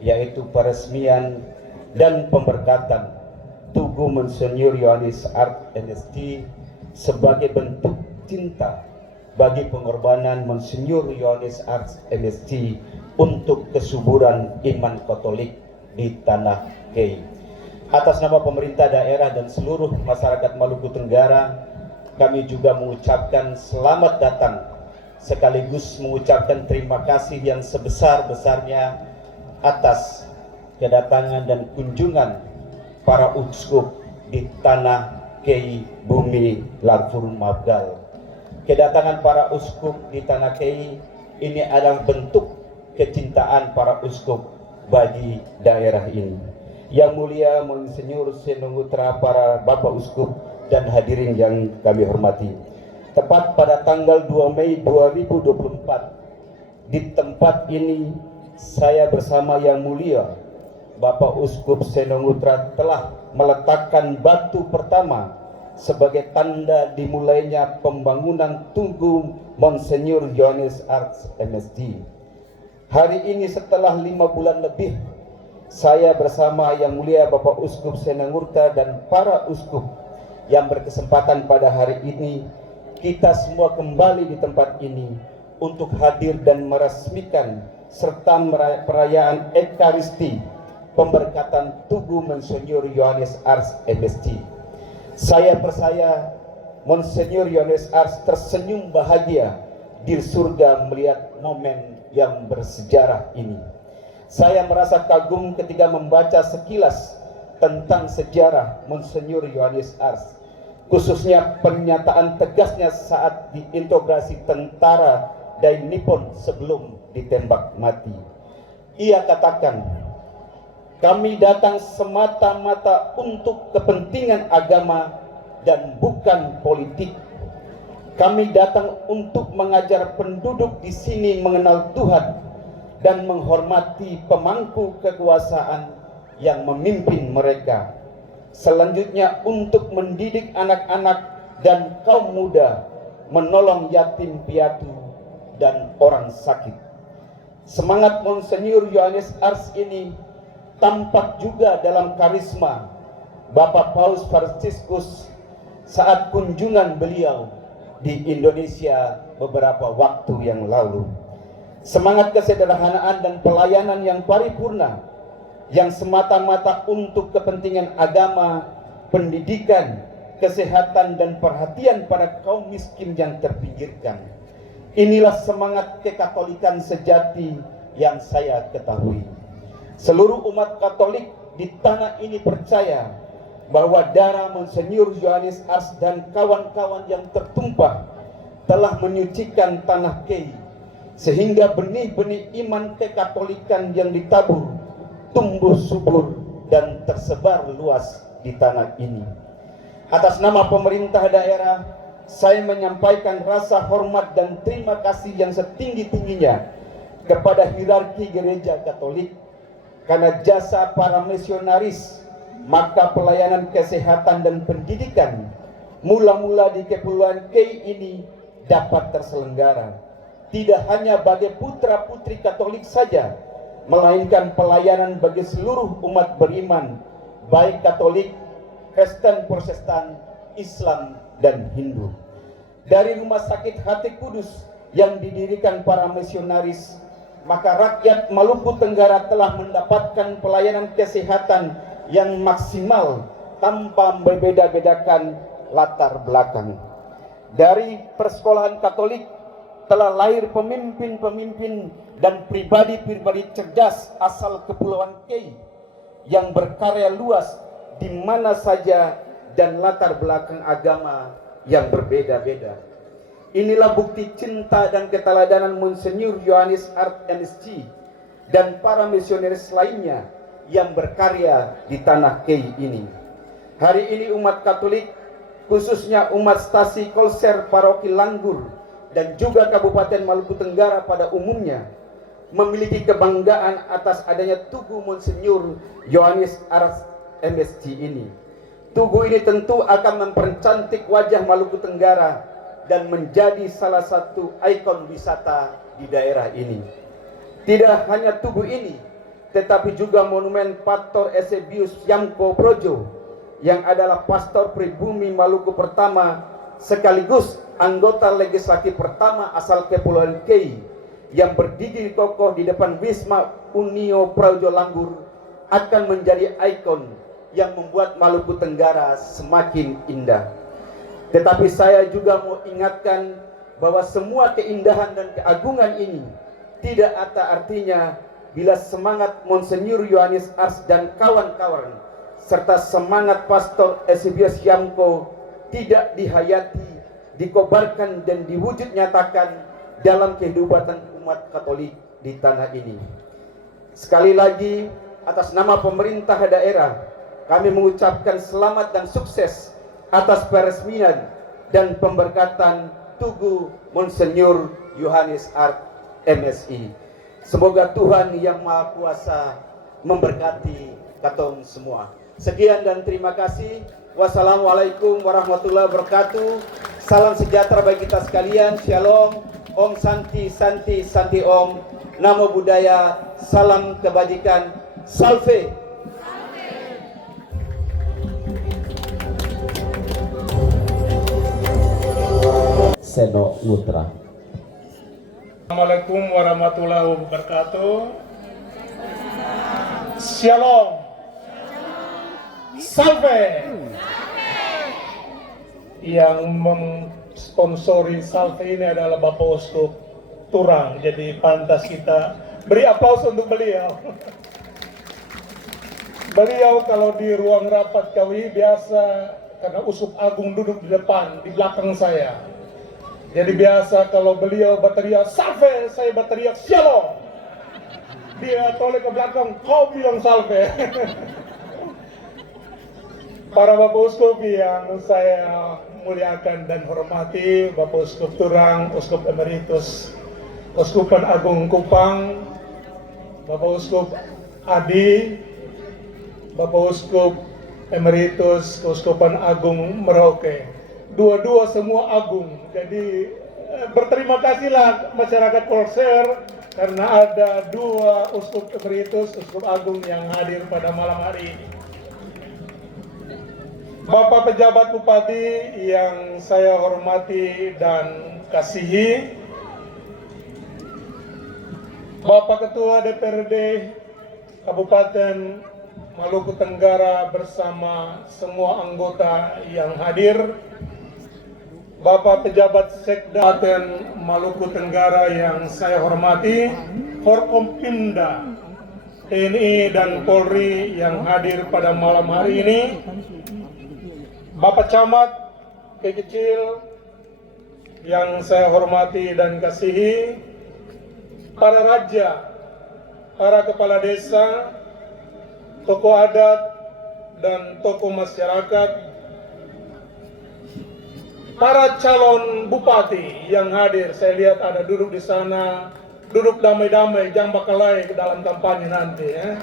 yaitu peresmian dan pemberkatan Tugu Monsenyor Yohanes Ars MSc sebagai bentuk cinta bagi pengorbanan Monsenyor Yohanes Ars MSc untuk kesuburan iman Katolik di Tanah Kei. Atas nama pemerintah daerah dan seluruh masyarakat Maluku Tenggara, kami juga mengucapkan selamat datang sekaligus mengucapkan terima kasih yang sebesar-besarnya atas kedatangan dan kunjungan para uskup di Tanah Kei, Bumi Larfur Mabgal. Kedatangan para uskup di Tanah Kei ini adalah bentuk kecintaan para uskup bagi daerah ini. Yang mulia Monsenyor Seno Ngutra, para Bapak Uskup dan hadirin yang kami hormati. Tepat pada tanggal 2 Mei 2024 di tempat ini saya bersama yang mulia Bapak Uskup Seno Ngutra telah meletakkan batu pertama sebagai tanda dimulainya pembangunan Tugu Monsenyor Yohanes Ars MSc. Hari ini setelah 5 bulan lebih, saya bersama yang mulia Bapak Uskup Seno Ngutra dan para uskup yang berkesempatan pada hari ini, kita semua kembali di tempat ini untuk hadir dan meresmikan serta perayaan Ekaristi pemberkatan Tugu Monsenyor Yohanes Ars MSc. Saya percaya Monsenyor Yohanes Ars tersenyum bahagia di surga melihat momen yang bersejarah ini. Saya merasa kagum ketika membaca sekilas tentang sejarah Monsenyor Yohanes Ars, khususnya pernyataan tegasnya saat diintegrasi tentara Dai Nippon sebelum ditembak mati. Ia katakan, "Kami datang semata-mata untuk kepentingan agama dan bukan politik. Kami datang untuk mengajar penduduk di sini mengenal Tuhan dan menghormati pemangku kekuasaan yang memimpin mereka. Selanjutnya untuk mendidik anak-anak dan kaum muda, menolong yatim piatu dan orang sakit." Semangat Monsenyor Yohanes Ars ini tampak juga dalam karisma Bapak Paus Fransiskus saat kunjungan beliau di Indonesia beberapa waktu yang lalu. semangat kesederhanaan dan pelayanan yang paripurna, yang semata-mata untuk kepentingan agama, pendidikan, kesehatan, dan perhatian pada kaum miskin yang terpinggirkan. Inilah semangat kekatolikan sejati yang saya ketahui. Seluruh umat Katolik di tanah ini percaya bahwa darah Monsenyur Yohanes Ars dan kawan-kawan yang tertumpah telah menyucikan tanah Kei, sehingga benih-benih iman kekatolikan yang ditabur tumbuh subur dan tersebar luas di tanah ini. Atas nama pemerintah daerah, saya menyampaikan rasa hormat dan terima kasih yang setinggi-tingginya kepada hierarki Gereja Katolik karena jasa para misionaris, maka pelayanan kesehatan dan pendidikan mula-mula di Kepulauan Kei ini dapat terselenggara. Tidak hanya bagi putra-putri Katolik saja, melainkan pelayanan bagi seluruh umat beriman, baik Katolik, Kristen, Protestan, Islam, dan Hindu. Dari Rumah Sakit Hati Kudus yang didirikan para misionaris, maka rakyat Maluku Tenggara telah mendapatkan pelayanan kesehatan yang maksimal tanpa membeda-bedakan latar belakang. Dari persekolahan Katolik telah lahir pemimpin-pemimpin dan pribadi-pribadi cerdas asal Kepulauan Kei yang berkarya luas di mana saja dan latar belakang agama yang berbeda-beda. Inilah bukti cinta dan keteladanan Monsenyur Yohanes Ars MSc dan para misionaris lainnya yang berkarya di tanah Kei ini. Hari ini umat Katolik, khususnya umat stasi Kolser Paroki Langgur dan juga Kabupaten Maluku Tenggara pada umumnya, memiliki kebanggaan atas adanya Tugu Monsenyur Yohanes Ars MSc ini. Tugu ini tentu akan mempercantik wajah Maluku Tenggara dan menjadi salah satu ikon wisata di daerah ini. Tidak hanya tugu ini, tetapi juga monumen Pastor Eusebius Yamko Projo yang adalah pastor pribumi Maluku pertama sekaligus anggota legislatif pertama asal Kepulauan Kei yang berdiri kokoh di depan Wisma Unio Projo Langgur akan menjadi ikon yang membuat Maluku Tenggara semakin indah. Tetapi saya juga mau ingatkan bahwa semua keindahan dan keagungan ini tidak ada artinya bila semangat Monsenyur Yohanes Ars dan kawan-kawan serta semangat Pastor Eusebius Yamko tidak dihayati, dikobarkan dan diwujud nyatakan dalam kehidupan umat Katolik di tanah ini. Sekali lagi, atas nama pemerintah daerah, kami mengucapkan selamat dan sukses atas peresmian dan pemberkatan Tugu Monsenyur Yohanes Ars MSi. Semoga Tuhan Yang Maha Kuasa memberkati katong semua. Sekian dan terima kasih. Wassalamualaikum warahmatullahi wabarakatuh. Salam sejahtera bagi kita sekalian. Shalom. Om Santi Santi Santi Om. Namo Buddhaya. Salam kebajikan. Salve. Seno Nutra. Assalamualaikum warahmatullahi wabarakatuh. Shalom. Salve. Yang mensponsori salve ini adalah Bapak Uskup Turang. Jadi pantas kita beri aplaus untuk beliau. Beliau kalau di ruang rapat KWI biasa, karena Uskup Agung duduk di depan, di belakang saya. Jadi biasa kalau beliau berteriak salve, saya berteriak shalom. Dia toleh ke belakang, kau bilang salve. Para Bapak Uskup yang saya muliakan dan hormati, Bapak Uskup Turang, Uskup Emeritus Uskupan Agung Kupang, Bapak Uskup Adi, Bapak Uskup Emeritus Uskupan Agung Merauke. Dua-dua semua agung. Jadi berterima kasihlah masyarakat Kolser karena ada dua uskup emeritus, uskup agung yang hadir pada malam hari ini. Bapak pejabat bupati yang saya hormati dan kasihi, Bapak Ketua DPRD Kabupaten Maluku Tenggara bersama semua anggota yang hadir, Bapak Pejabat Sekda Kabupaten Maluku Tenggara yang saya hormati, Forkompimda TNI dan Polri yang hadir pada malam hari ini, Bapak Camat kecil yang saya hormati dan kasihi, para raja, para kepala desa, tokoh adat, dan tokoh masyarakat, para calon bupati yang hadir. Saya lihat ada duduk di sana, duduk damai-damai, jangan bakalai ke dalam kampanye nanti ya.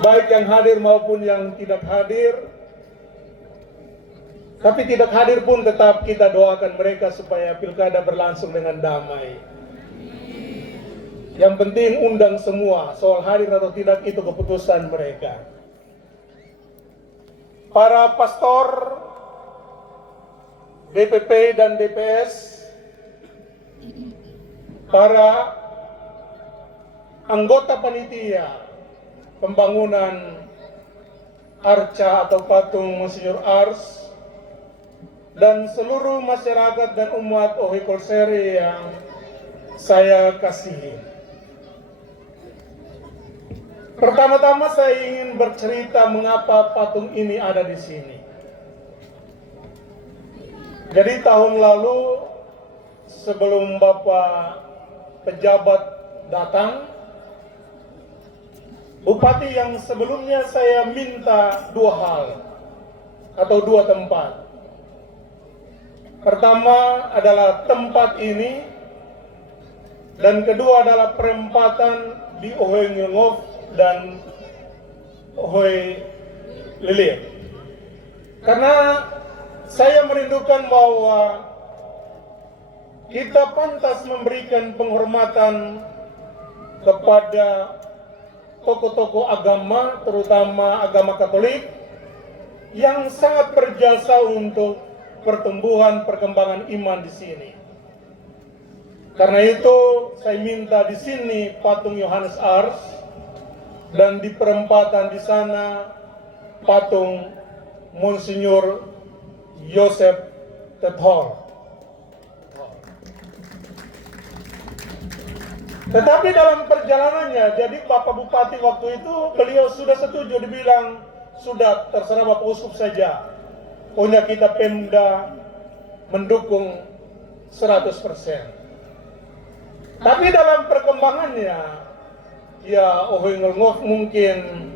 Baik yang hadir maupun yang tidak hadir. Tapi tidak hadir pun tetap kita doakan mereka supaya pilkada berlangsung dengan damai. Yang penting undang semua, soal hadir atau tidak itu keputusan mereka. Para pastor, DPP dan DPS, para anggota panitia pembangunan arca atau patung Monsinyur Ars, dan seluruh masyarakat dan umat Ohe Kolseri yang saya kasihi. Pertama-tama saya ingin bercerita mengapa patung ini ada di sini. Jadi tahun lalu sebelum Bapak pejabat datang, Bupati yang sebelumnya saya minta dua hal atau dua tempat. Pertama adalah tempat ini, dan kedua adalah perempatan di Ohe Ngengov dan Ohe Lilir. Karena saya merindukan bahwa kita pantas memberikan penghormatan kepada tokoh-tokoh agama, terutama agama Katolik, yang sangat berjasa untuk pertumbuhan perkembangan iman di sini. Karena itu saya minta di sini patung Yohanes Ars, dan di perempatan di sana patung Monsinyur Joseph Tethol. Tetapi dalam perjalanannya, jadi Bapak Bupati waktu itu beliau sudah setuju, dibilang sudah terserah Bapak Uskup saja. Pokoknya kita Pemda mendukung 100%. Tapi dalam perkembangannya, ya Ohe Ngengov mungkin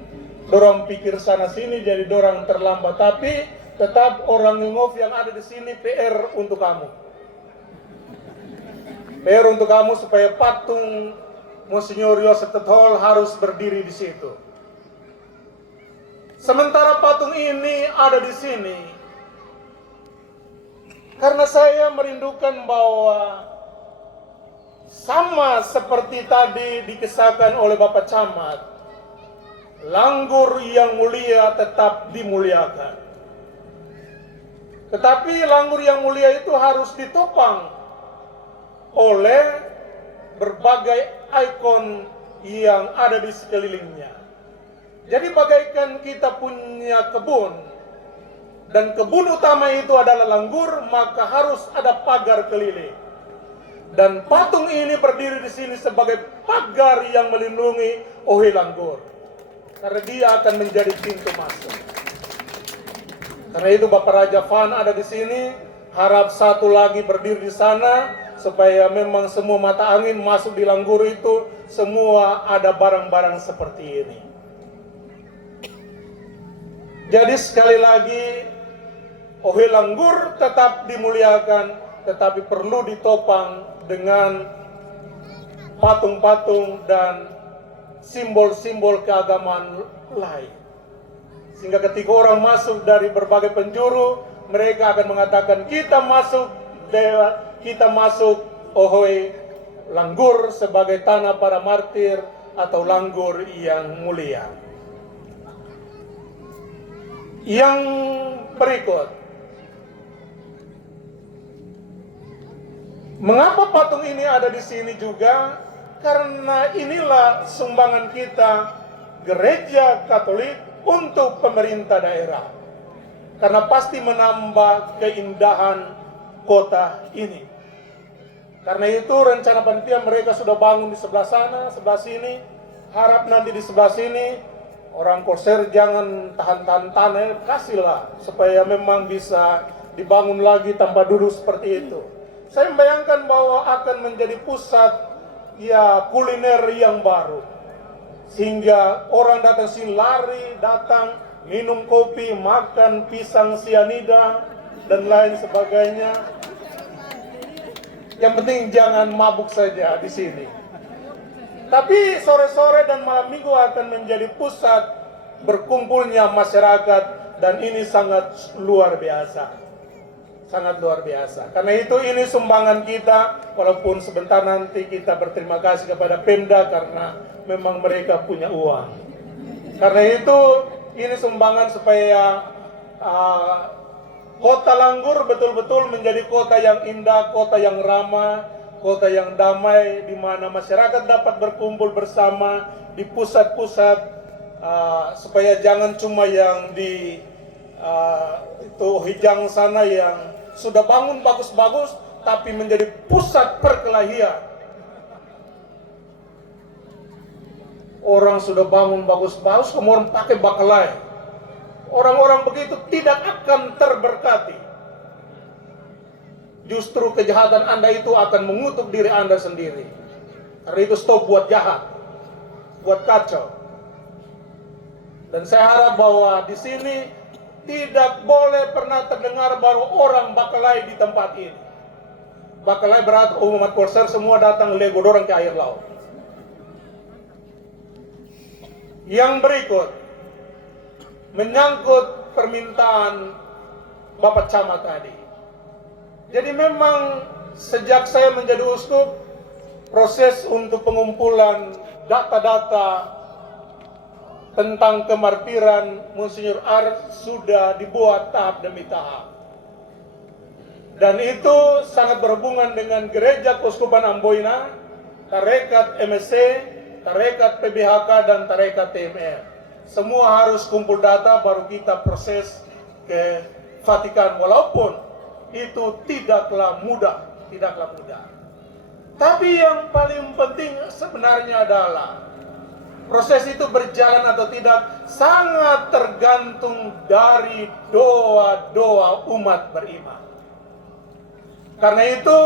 dorong pikir sana sini jadi dorang terlambat. Tapi tetap orang Ngengov yang ada di sini PR untuk kamu. PR untuk kamu supaya patung Monsinyur Joseph Tethol harus berdiri di situ. Sementara patung ini ada di sini karena saya merindukan bahwa sama seperti tadi dikisahkan oleh Bapak Camat, langgur yang mulia tetap dimuliakan. Tetapi langgur yang mulia itu harus ditopang oleh berbagai ikon yang ada di sekelilingnya. Jadi bagaikan kita punya kebun, dan kebun utama itu adalah langgur, maka harus ada pagar keliling. Dan patung ini berdiri di sini sebagai pagar yang melindungi Ohe Langgur, karena dia akan menjadi pintu masuk. Karena itu Bapak Raja Fan ada di sini, harap satu lagi berdiri di sana, supaya memang semua mata angin masuk di Langgur itu, semua ada barang-barang seperti ini. Jadi sekali lagi, Ohe Langgur tetap dimuliakan, tetapi perlu ditopang dengan patung-patung dan simbol-simbol keagamaan lain. Sehingga ketika orang masuk dari berbagai penjuru, mereka akan mengatakan kita masuk dewa, kita masuk Ohe Langgur sebagai tanah para martir atau Langgur yang mulia. Yang berikut, Mengapa patung ini ada di sini juga? Karena inilah sumbangan kita Gereja Katolik untuk pemerintah daerah. Karena pasti menambah keindahan kota ini. Karena itu rencana panitia mereka sudah bangun di sebelah sana, sebelah sini. Harap nanti di sebelah sini orang Korsel jangan tahan-tahan, kasihlah supaya memang bisa dibangun lagi tanpa duduk seperti itu. Saya membayangkan bahwa akan menjadi pusat ya kuliner yang baru. Sehingga orang datang sini lari, datang minum kopi, makan pisang sianida dan lain sebagainya. Yang penting jangan mabuk saja di sini. Tapi sore-sore dan malam minggu akan menjadi pusat berkumpulnya masyarakat dan ini sangat luar biasa. Sangat luar biasa. Karena itu ini sumbangan kita, walaupun sebentar nanti kita berterima kasih kepada Pemda karena memang mereka punya uang. Karena itu ini sumbangan supaya Kota Langgur betul-betul menjadi kota yang indah, kota yang ramah, kota yang damai, di mana masyarakat dapat berkumpul bersama di pusat-pusat, supaya jangan cuma yang di itu Hijang sana yang sudah bangun bagus-bagus, tapi menjadi pusat perkelahian. Orang sudah bangun bagus-bagus, kemudian pakai bakalai. Orang-orang begitu tidak akan terberkati. Justru kejahatan Anda itu akan mengutuk diri Anda sendiri. Karena itu stop buat jahat, buat kacau. Dan saya harap bahwa di sini tidak boleh pernah terdengar baru orang bakalai di tempat ini. Bakalai berarti umat Korsel semua datang lego dorong ke air laut. Yang berikut menyangkut permintaan Bapak Camat tadi. Jadi memang sejak saya menjadi uskup, proses untuk pengumpulan data-data tentang kemartiran Monsinyur Ars sudah dibuat tahap demi tahap. Dan itu sangat berhubungan dengan Gereja Keuskupan Amboina, Tarekat MSC, Tarekat PBHK, dan Tarekat TMR. Semua harus kumpul data baru kita proses ke Vatikan. Walaupun itu tidaklah mudah. Tapi yang paling penting sebenarnya adalah proses itu berjalan atau tidak sangat tergantung dari doa-doa umat beriman. Karena itu,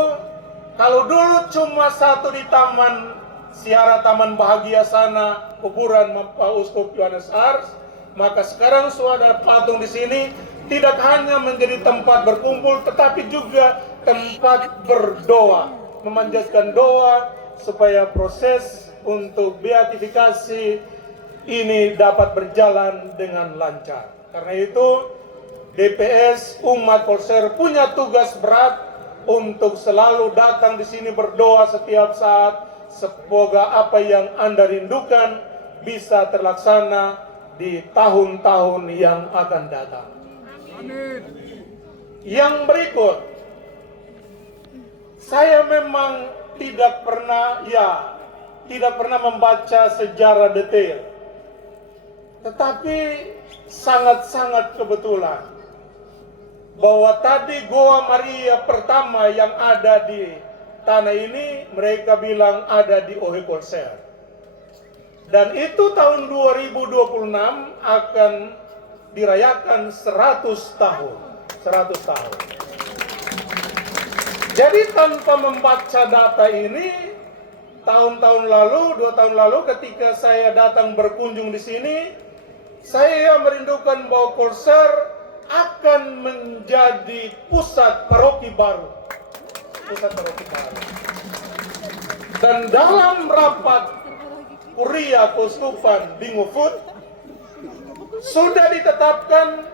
kalau dulu cuma satu di Taman Siara Taman Bahagia sana, kuburan Pak Uskup Yohanes Ars, maka sekarang sudah ada patung di sini, tidak hanya menjadi tempat berkumpul, tetapi juga tempat berdoa, memanjatkan doa supaya proses untuk beatifikasi ini dapat berjalan dengan lancar. Karena itu DPS umat Korsel punya tugas berat untuk selalu datang di sini berdoa setiap saat. Semoga apa yang Anda rindukan bisa terlaksana di tahun-tahun yang akan datang. Amin. Yang berikut, saya memang tidak pernah membaca sejarah detail, tetapi sangat-sangat kebetulan bahwa tadi Goa Maria pertama yang ada di tanah ini mereka bilang ada di Ohe Korsel, dan itu tahun 2026 akan dirayakan 100 tahun. Jadi tanpa membaca data ini, dua tahun lalu ketika saya datang berkunjung di sini, saya merindukan bahwa Korsel akan menjadi pusat paroki baru. Dan dalam rapat Kuria Keuskupan di Ngufut sudah ditetapkan,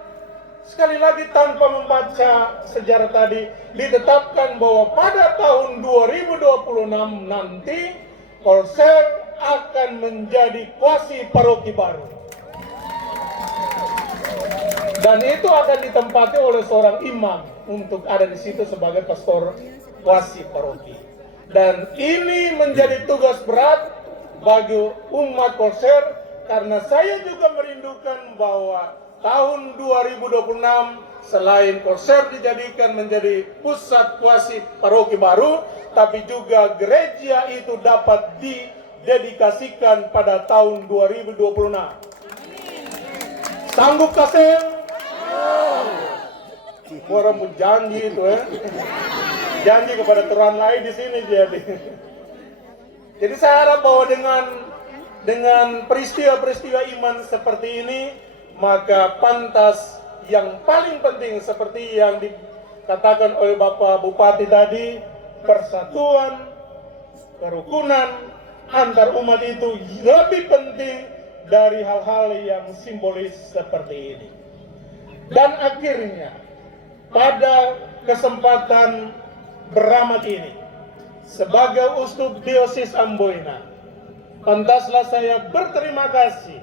sekali lagi tanpa membaca sejarah tadi, ditetapkan bahwa pada tahun 2026 nanti Korsel akan menjadi kuasi paroki baru. Dan itu akan ditempati oleh seorang imam untuk ada di situ sebagai pastor wasi paroki. Dan ini menjadi tugas berat bagi umat Kolser, karena saya juga merindukan bahwa tahun 2026 selain Kolser dijadikan menjadi pusat kuasi paroki baru, tapi juga gereja itu dapat didedikasikan pada tahun 2026. Sanggup kasih? Orang pun janji itu janji kepada Tuhan lain di sini jadi. Jadi saya harap bahwa dengan peristiwa-peristiwa iman seperti ini, maka pantas yang paling penting seperti yang dikatakan oleh Bapak Bupati tadi, persatuan, kerukunan antar umat itu lebih penting dari hal-hal yang simbolis seperti ini. Dan akhirnya pada kesempatan beramat ini, sebagai Uskup Diosis Amboina, pantaslah saya berterima kasih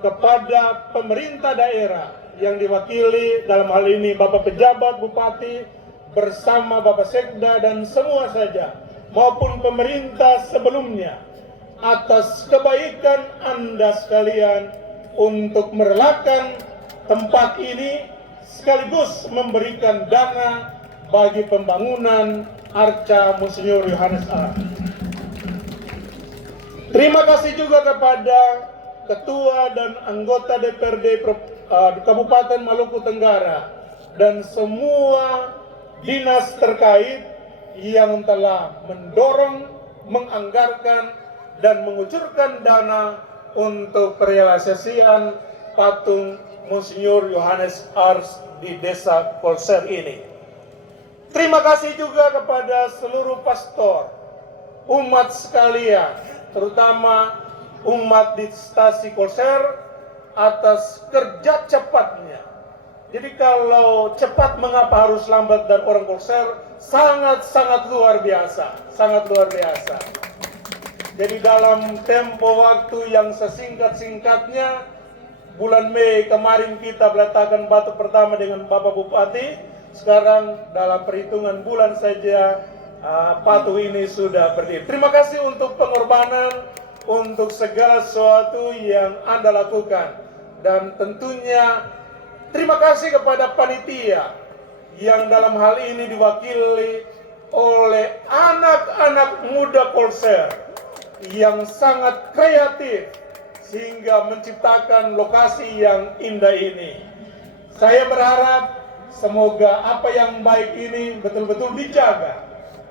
kepada pemerintah daerah yang diwakili dalam hal ini Bapak Pejabat Bupati bersama Bapak Sekda dan semua saja, maupun pemerintah sebelumnya, atas kebaikan Anda sekalian untuk merelakan tempat ini sekaligus memberikan dana bagi pembangunan Arca Monsinyur Yohanes Arts. Terima kasih juga kepada Ketua dan anggota DPRD Kabupaten Maluku Tenggara dan semua dinas terkait yang telah mendorong, menganggarkan, dan mengucurkan dana untuk perealisasian patung Monsinyur Yohanes Arts di Desa Kolser ini. Terima kasih juga kepada seluruh pastor, umat sekalian, terutama umat di stasi Kolser atas kerja cepatnya. Jadi kalau cepat mengapa harus lambat, dan orang Kolser sangat-sangat luar biasa, sangat luar biasa. Jadi dalam tempo waktu yang sesingkat-singkatnya, bulan Mei kemarin kita meletakkan batu pertama dengan Bapak Bupati. Sekarang dalam perhitungan bulan saja patung ini sudah berdiri. Terima kasih untuk pengorbanan, untuk segala sesuatu yang Anda lakukan. Dan tentunya terima kasih kepada panitia yang dalam hal ini diwakili oleh anak-anak muda Kolser yang sangat kreatif sehingga menciptakan lokasi yang indah ini. Saya berharap semoga apa yang baik ini betul-betul dijaga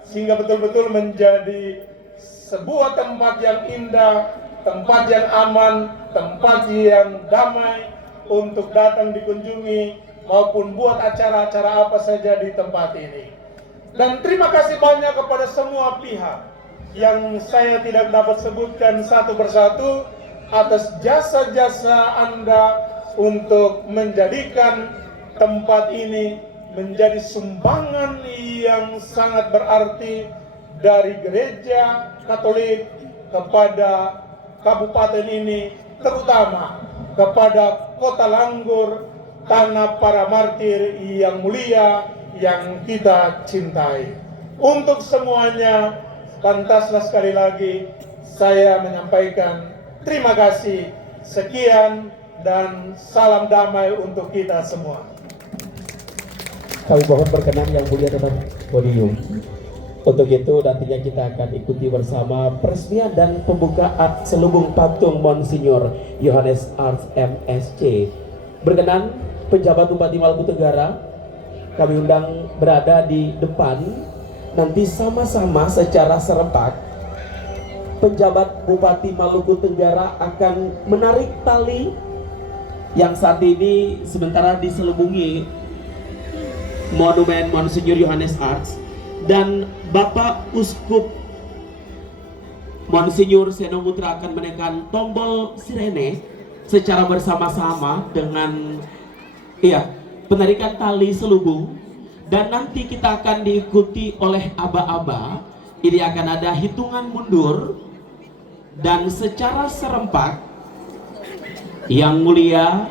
sehingga betul-betul menjadi sebuah tempat yang indah, tempat yang aman, tempat yang damai untuk datang dikunjungi maupun buat acara-acara apa saja di tempat ini. Dan terima kasih banyak kepada semua pihak yang saya tidak dapat sebutkan satu persatu atas jasa-jasa Anda untuk menjadikan tempat ini menjadi sumbangan yang sangat berarti dari gereja Katolik kepada kabupaten ini, terutama kepada Kota Langgur, tanah para martir yang mulia yang kita cintai. Untuk semuanya, pantaslah sekali lagi saya menyampaikan terima kasih, sekian, dan salam damai untuk kita semua. Kami mohon berkenan yang mulia dalam podium. Untuk itu nantinya kita akan ikuti bersama peresmian dan pembukaan selubung patung Monsinyur Yohanes Arts MSC. Berkenan pejabat Bupati Maluku Tenggara, kami undang berada di depan. Nanti sama-sama secara serempak pejabat Bupati Maluku Tenggara akan menarik tali yang saat ini sementara diselubungi monumen Monsinyur Yohanes Arts, dan Bapak Uskup Monsinyur Seno Mutra akan menekan tombol sirene secara bersama-sama dengan penarikan tali selubung. Dan nanti kita akan diikuti oleh aba-aba. Ini akan ada hitungan mundur dan secara serempak Yang Mulia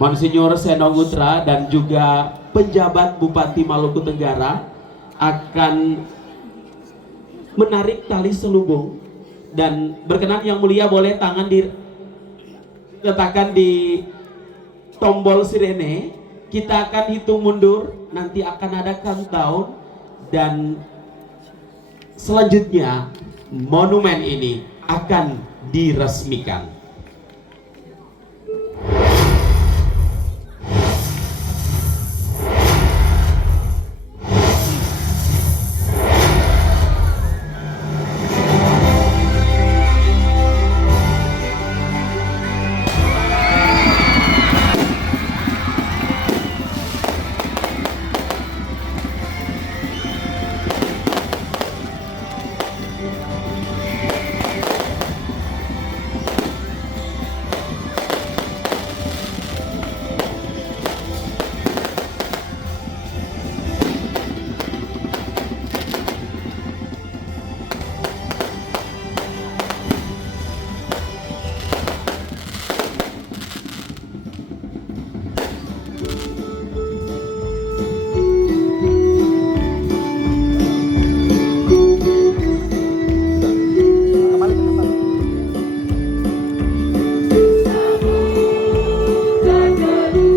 Monsinyur Seno Mutra dan juga penjabat Bupati Maluku Tenggara akan menarik tali selubung, dan berkenan Yang Mulia boleh tangan diletakkan di tombol sirene. Kita akan hitung mundur, nanti akan ada countdown, dan selanjutnya monumen ini akan diresmikan.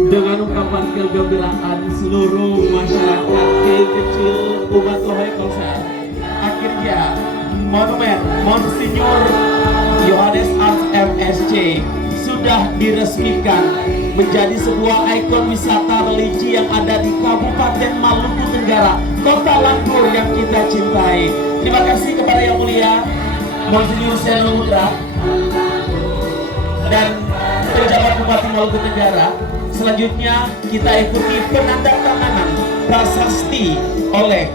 Dengan ungkapan kegembiraan seluruh masyarakat kecil umat Ohoi Kolser, akhirnya monumen Monsinyur Yohanes Arts MSC sudah diresmikan menjadi sebuah ikon wisata religi yang ada di Kabupaten Maluku Tenggara, Kota Langgur yang kita cintai. Terima kasih kepada Yang Mulia Monsinyur Seno Mutra dan pejabat Bupati Maluku Tenggara. Selanjutnya kita ikuti penandatanganan prasasti oleh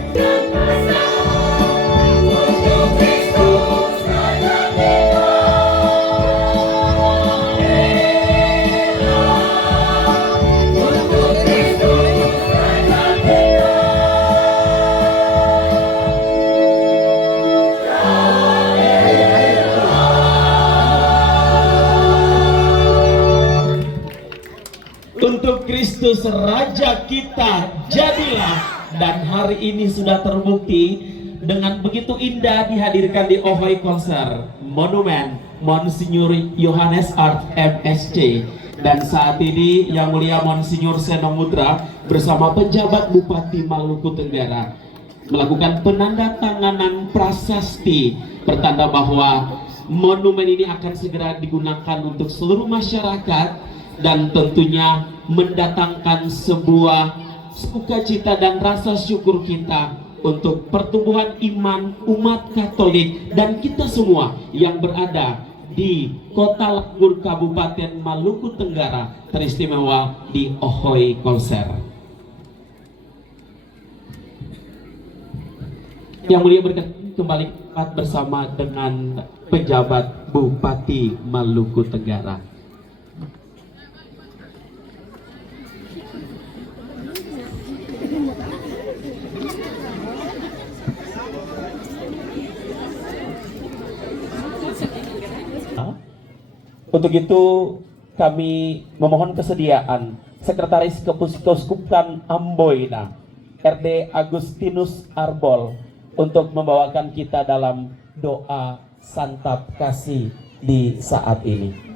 untuk Kristus Raja kita jadilah, dan hari ini sudah terbukti dengan begitu indah dihadirkan di Ohoi Kolser monumen Monsinyur Yohanes Arts MSC. Dan saat ini Yang Mulia Monsinyur Seno Mutra bersama pejabat Bupati Maluku Tenggara melakukan penandatanganan prasasti pertanda bahwa monumen ini akan segera digunakan untuk seluruh masyarakat, dan tentunya mendatangkan sebuah sukacita dan rasa syukur kita untuk pertumbuhan iman umat Katolik dan kita semua yang berada di Kota Langgur Kabupaten Maluku Tenggara, teristimewa di Ohoi Kolser. Yang Mulia berkenan kembali bersama dengan pejabat Bupati Maluku Tenggara. Untuk itu kami memohon kesediaan Sekretaris Keuskupan Amboina RD Agustinus Arbol untuk membawakan kita dalam doa santap kasih di saat ini.